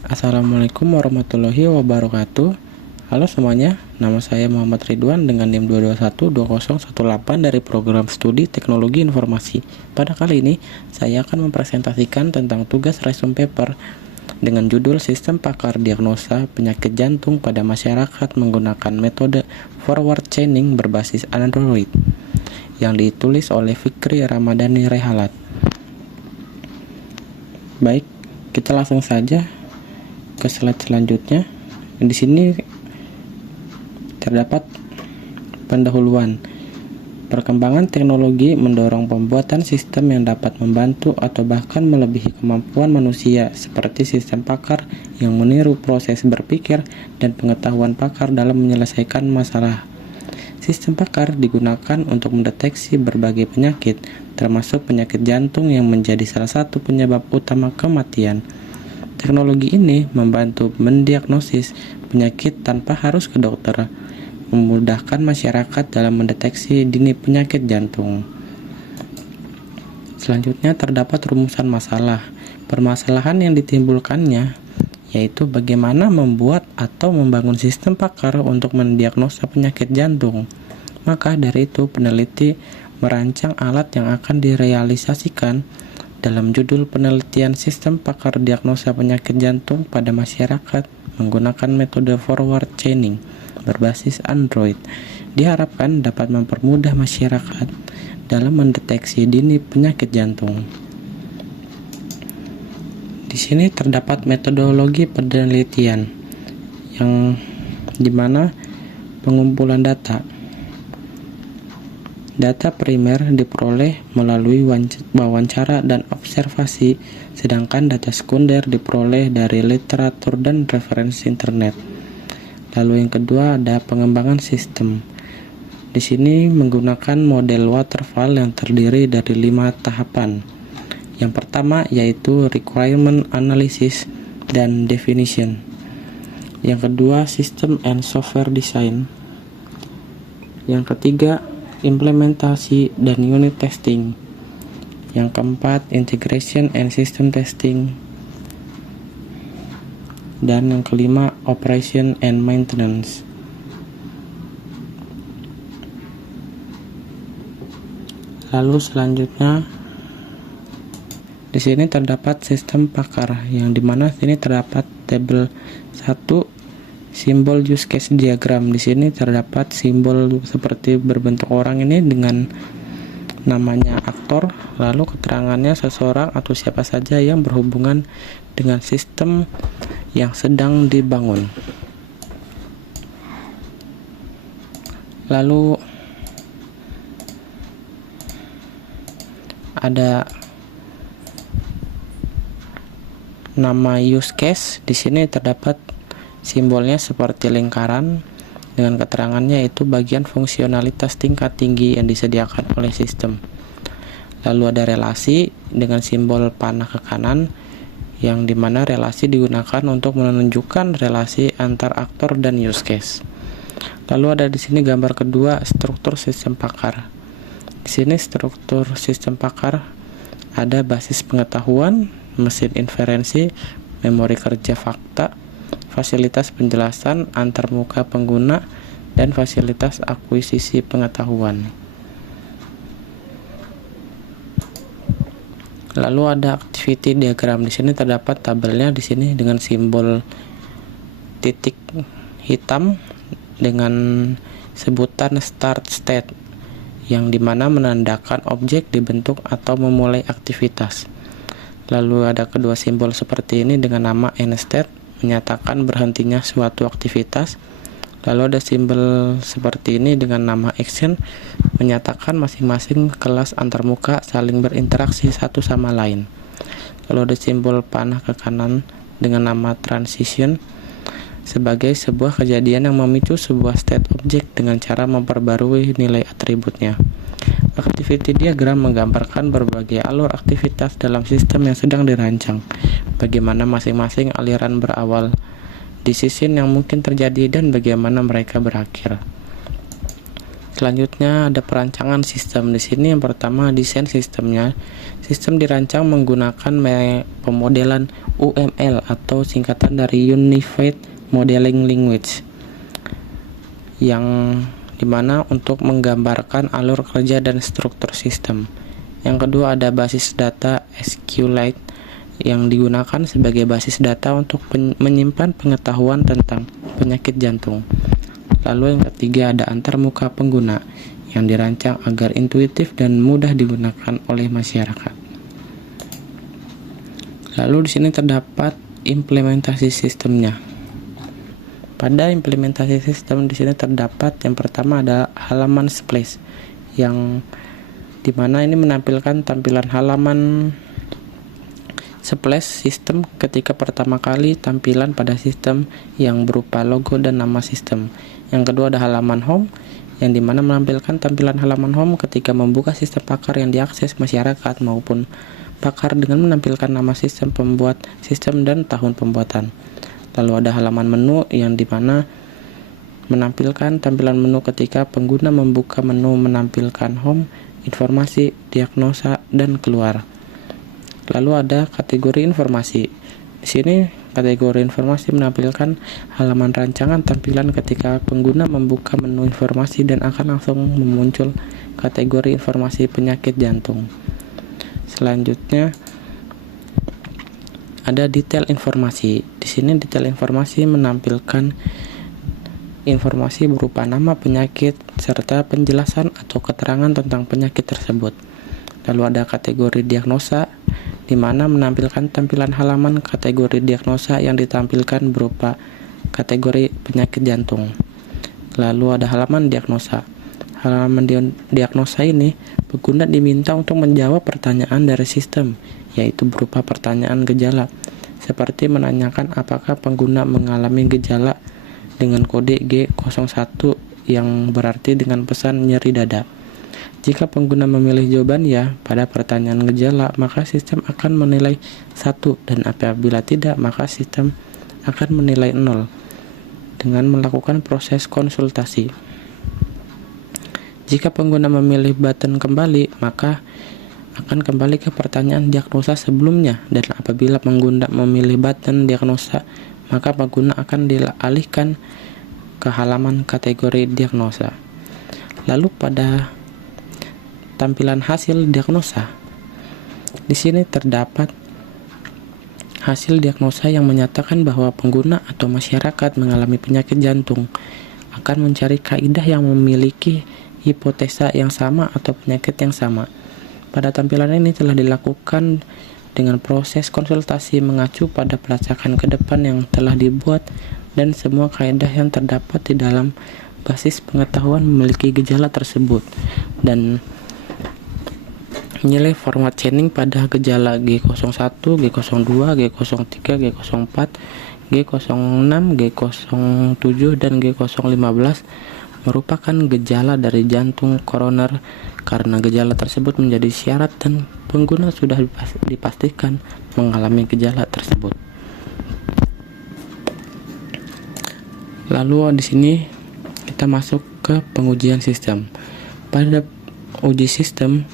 Assalamualaikum warahmatullahi wabarakatuh. Halo semuanya, nama saya Muhammad Ridwan dengan NIM 2212018 dari program studi Teknologi Informasi. Pada kali ini, saya akan mempresentasikan tentang tugas resume paper dengan judul Sistem Pakar Diagnosa Penyakit Jantung pada Masyarakat menggunakan metode forward chaining berbasis Android yang ditulis oleh Fikri Ramadhani Rehalat. Baik, kita langsung saja ke slide selanjutnya. Di sini terdapat pendahuluan. Perkembangan teknologi mendorong pembuatan sistem yang dapat membantu atau bahkan melebihi kemampuan manusia, seperti sistem pakar yang meniru proses berpikir dan pengetahuan pakar dalam menyelesaikan masalah. Sistem pakar digunakan untuk mendeteksi berbagai penyakit, termasuk penyakit jantung yang menjadi salah satu penyebab utama kematian. Teknologi ini membantu mendiagnosis penyakit tanpa harus ke dokter, memudahkan masyarakat dalam mendeteksi dini penyakit jantung. Selanjutnya terdapat rumusan masalah. Permasalahan yang ditimbulkannya yaitu bagaimana membuat atau membangun sistem pakar untuk mendiagnosa penyakit jantung. Maka dari itu peneliti merancang alat yang akan direalisasikan dalam judul penelitian sistem pakar diagnosa penyakit jantung pada masyarakat menggunakan metode forward chaining berbasis Android. Diharapkan dapat mempermudah masyarakat dalam mendeteksi dini penyakit jantung. Di sini terdapat metodologi penelitian yang dimana pengumpulan data. Data primer diperoleh melalui wawancara dan observasi, sedangkan data sekunder diperoleh dari literatur dan referensi internet. Lalu yang kedua ada pengembangan sistem. Di sini menggunakan model waterfall yang terdiri dari 5 tahapan. Yang pertama yaitu requirement analysis dan definition. Yang kedua system and software design. Yang ketiga implementasi dan unit testing. Yang keempat integration and system testing. Dan yang kelima operation and maintenance. Lalu selanjutnya di sini terdapat sistem pakar yang dimana sini terdapat tabel 1 simbol use case diagram. Di sini terdapat simbol seperti berbentuk orang ini dengan namanya aktor, lalu keterangannya seseorang atau siapa saja yang berhubungan dengan sistem yang sedang dibangun. Lalu ada nama use case. Di sini terdapat simbolnya seperti lingkaran dengan keterangannya yaitu bagian fungsionalitas tingkat tinggi yang disediakan oleh sistem. Lalu ada relasi dengan simbol panah ke kanan yang dimana relasi digunakan untuk menunjukkan relasi antar aktor dan use case. Lalu ada di sini gambar kedua struktur sistem pakar. Di sini struktur sistem pakar ada basis pengetahuan, mesin inferensi, memori kerja fakta, fasilitas penjelasan antarmuka pengguna, dan fasilitas akuisisi pengetahuan. Lalu ada activity diagram. Di sini terdapat tabelnya di sini dengan simbol titik hitam dengan sebutan start state yang dimana menandakan objek dibentuk atau memulai aktivitas. Lalu ada kedua simbol seperti ini dengan nama end state menyatakan berhentinya suatu aktivitas. Lalu ada simbol seperti ini dengan nama action menyatakan masing-masing kelas antarmuka saling berinteraksi satu sama lain. Lalu ada simbol panah ke kanan dengan nama transition sebagai sebuah kejadian yang memicu sebuah state object dengan cara memperbarui nilai atributnya. Activity diagram menggambarkan berbagai alur aktivitas dalam sistem yang sedang dirancang, bagaimana masing-masing aliran berawal, decision yang mungkin terjadi, dan bagaimana mereka berakhir. Selanjutnya ada perancangan sistem. Di sini yang pertama desain sistemnya. Sistem dirancang menggunakan pemodelan UML atau singkatan dari Unified Modeling Language, yang dimana untuk menggambarkan alur kerja dan struktur sistem. Yang kedua ada basis data SQLite yang digunakan sebagai basis data untuk menyimpan pengetahuan tentang penyakit jantung. Lalu yang ketiga ada antarmuka pengguna yang dirancang agar intuitif dan mudah digunakan oleh masyarakat. Lalu di sini terdapat implementasi sistemnya. Pada implementasi sistem di sini terdapat yang pertama ada halaman splash, yang dimana ini menampilkan tampilan halaman splash sistem ketika pertama kali tampilan pada sistem yang berupa logo dan nama sistem. Yang kedua ada halaman home, yang dimana menampilkan tampilan halaman home ketika membuka sistem pakar yang diakses masyarakat maupun pakar dengan menampilkan nama sistem, pembuat sistem, dan tahun pembuatan. Lalu ada halaman menu yang dimana menampilkan tampilan menu ketika pengguna membuka menu, menampilkan home, informasi, diagnosa, dan keluar. Lalu ada kategori informasi. Di sini kategori informasi menampilkan halaman rancangan tampilan ketika pengguna membuka menu informasi dan akan langsung memuncul kategori informasi penyakit jantung. Selanjutnya ada detail informasi. Di sini detail informasi menampilkan informasi berupa nama penyakit serta penjelasan atau keterangan tentang penyakit tersebut. Lalu ada kategori diagnosa, di mana menampilkan tampilan halaman kategori diagnosa yang ditampilkan berupa kategori penyakit jantung. Lalu ada halaman diagnosa. Halaman diagnosa ini pengguna diminta untuk menjawab pertanyaan dari sistem, yaitu berupa pertanyaan gejala, seperti menanyakan apakah pengguna mengalami gejala dengan kode G01 yang berarti dengan pesan nyeri dada. Jika pengguna memilih jawaban ya pada pertanyaan gejala, maka sistem akan menilai 1, dan apabila tidak, maka sistem akan menilai 0 dengan melakukan proses konsultasi. Jika pengguna memilih button kembali, maka akan kembali ke pertanyaan diagnosa sebelumnya, dan apabila pengguna memilih button diagnosa, maka pengguna akan dialihkan ke halaman kategori diagnosa. Lalu pada tampilan hasil diagnosa, di sini terdapat hasil diagnosa yang menyatakan bahwa pengguna atau masyarakat mengalami penyakit jantung akan mencari kaidah yang memiliki hipotesa yang sama atau penyakit yang sama. Pada tampilan ini telah dilakukan dengan proses konsultasi mengacu pada pelacakan ke depan yang telah dibuat, dan semua kaidah yang terdapat di dalam basis pengetahuan memiliki gejala tersebut, dan nilai format chaining pada gejala G01, G02, G03, G04, G06, G07, dan G015 merupakan gejala dari jantung koroner karena gejala tersebut menjadi syarat dan pengguna sudah dipastikan mengalami gejala tersebut. Lalu di sini kita masuk ke pengujian sistem. Pada uji sistem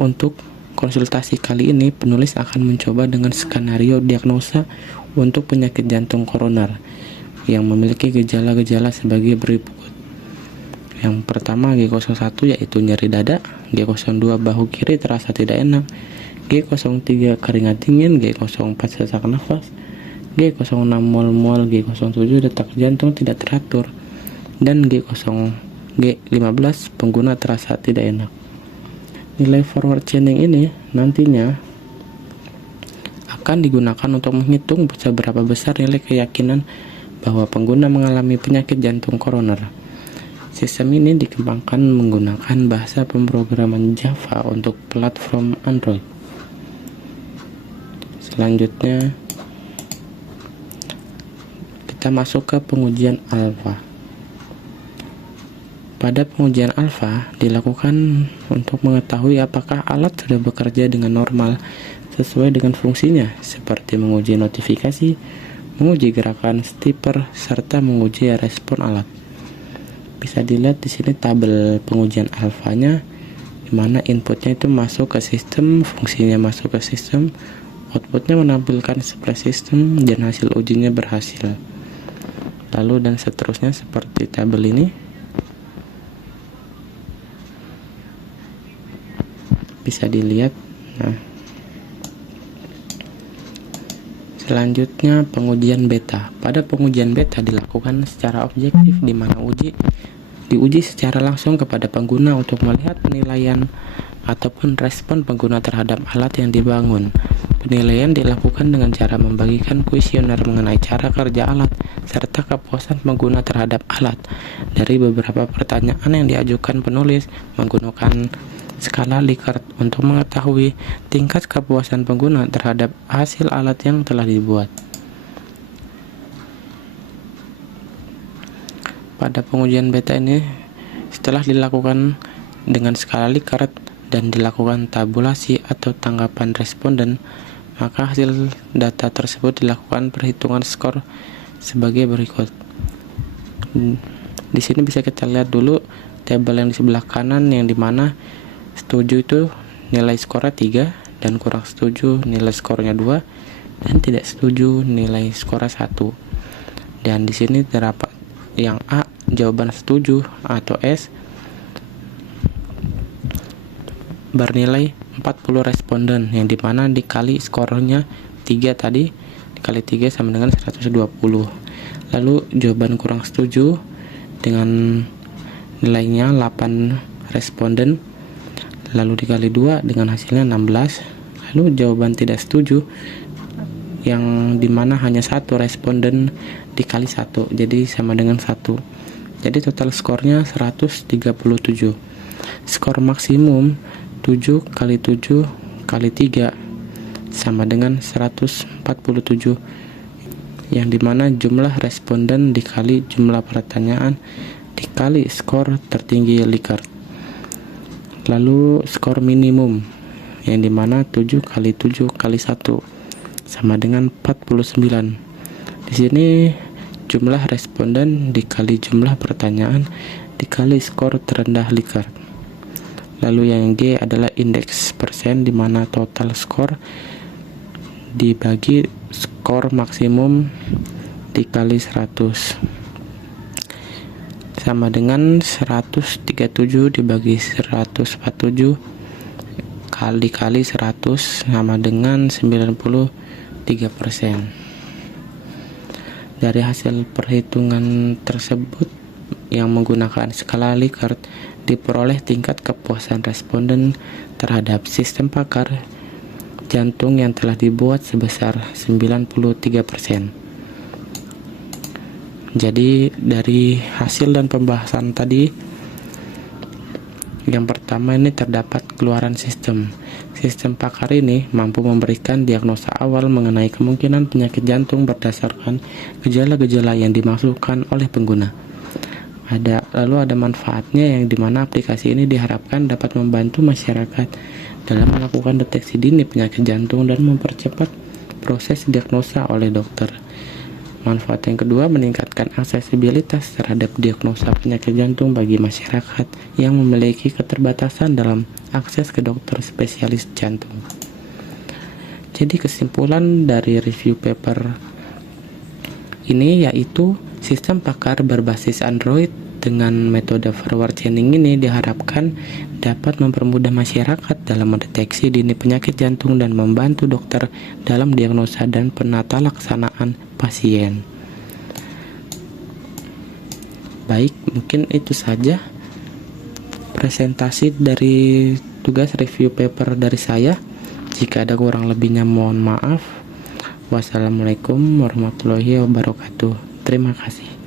untuk konsultasi kali ini, penulis akan mencoba dengan skenario diagnosa untuk penyakit jantung koroner yang memiliki gejala-gejala sebagai berikut. Yang pertama G01 yaitu nyeri dada, G02 bahu kiri terasa tidak enak, G03 keringat dingin, G04 sesak nafas, G06 mual-mual, G07 detak jantung tidak teratur, dan G15 pengguna terasa tidak enak. Nilai forward chaining ini nantinya akan digunakan untuk menghitung seberapa besar nilai keyakinan bahwa pengguna mengalami penyakit jantung koroner. Sistem ini dikembangkan menggunakan bahasa pemrograman Java untuk platform Android. Selanjutnya kita masuk ke pengujian alpha. Pada pengujian alfa dilakukan untuk mengetahui apakah alat sudah bekerja dengan normal sesuai dengan fungsinya, seperti menguji notifikasi, menguji gerakan stepper, serta menguji respon alat. Bisa dilihat di sini tabel pengujian alfanya, dimana inputnya itu masuk ke sistem, fungsinya masuk ke sistem, outputnya menampilkan express system, dan hasil ujinya berhasil. Lalu dan seterusnya seperti tabel ini. Bisa dilihat. Nah, selanjutnya pengujian beta. Pada pengujian beta dilakukan secara objektif, di mana diuji secara langsung kepada pengguna untuk melihat penilaian ataupun respon pengguna terhadap alat yang dibangun. Penilaian dilakukan dengan cara membagikan kuesioner mengenai cara kerja alat serta kepuasan pengguna terhadap alat. Dari beberapa pertanyaan yang diajukan penulis menggunakan skala Likert untuk mengetahui tingkat kepuasan pengguna terhadap hasil alat yang telah dibuat. Pada pengujian beta ini, setelah dilakukan dengan skala Likert dan dilakukan tabulasi atau tanggapan responden, maka hasil data tersebut dilakukan perhitungan skor sebagai berikut. Di sini bisa kita lihat dulu tabel yang di sebelah kanan, yang dimana setuju itu nilai skornya 3, dan kurang setuju nilai skornya 2, dan tidak setuju nilai skornya 1. Dan di sini terdapat yang A, jawaban setuju atau S, bernilai 40 responden, yang dimana dikali skornya 3 tadi, dikali 3 sama dengan 120. Lalu jawaban kurang setuju dengan nilainya 8 responden, lalu dikali 2 dengan hasilnya 16. Lalu jawaban tidak setuju yang dimana hanya 1 responden dikali 1, jadi sama dengan 1. Jadi total skornya 137. Skor maksimum 7 kali 7 kali 3 sama dengan 147, yang dimana jumlah responden dikali jumlah pertanyaan dikali skor tertinggi Likert. Lalu skor minimum, yang dimana 7 kali 7 kali 1 sama dengan 49. Di sini jumlah responden dikali jumlah pertanyaan dikali skor terendah Likert. Lalu yang G adalah indeks persen, dimana total skor dibagi skor maksimum dikali 100 sama dengan 137 dibagi 147 kali 100 sama dengan 93%. Dari hasil perhitungan tersebut yang menggunakan skala Likert, diperoleh tingkat kepuasan responden terhadap sistem pakar jantung yang telah dibuat sebesar 93%. Jadi dari hasil dan pembahasan tadi, yang pertama ini terdapat keluaran sistem. Sistem pakar ini mampu memberikan diagnosa awal mengenai kemungkinan penyakit jantung berdasarkan gejala-gejala yang dimasukkan oleh pengguna. Lalu ada manfaatnya, yang dimana aplikasi ini diharapkan dapat membantu masyarakat dalam melakukan deteksi dini penyakit jantung dan mempercepat proses diagnosa oleh dokter. Manfaat yang kedua, meningkatkan aksesibilitas terhadap diagnosa penyakit jantung bagi masyarakat yang memiliki keterbatasan dalam akses ke dokter spesialis jantung. Jadi kesimpulan dari review paper ini yaitu sistem pakar berbasis Android dengan metode forward chaining ini diharapkan dapat mempermudah masyarakat dalam mendeteksi dini penyakit jantung dan membantu dokter dalam diagnosa dan penata laksanaan pasien. Baik, mungkin itu saja presentasi dari tugas review paper dari saya. Jika ada kurang lebihnya mohon maaf. Wassalamualaikum warahmatullahi wabarakatuh. Terima kasih.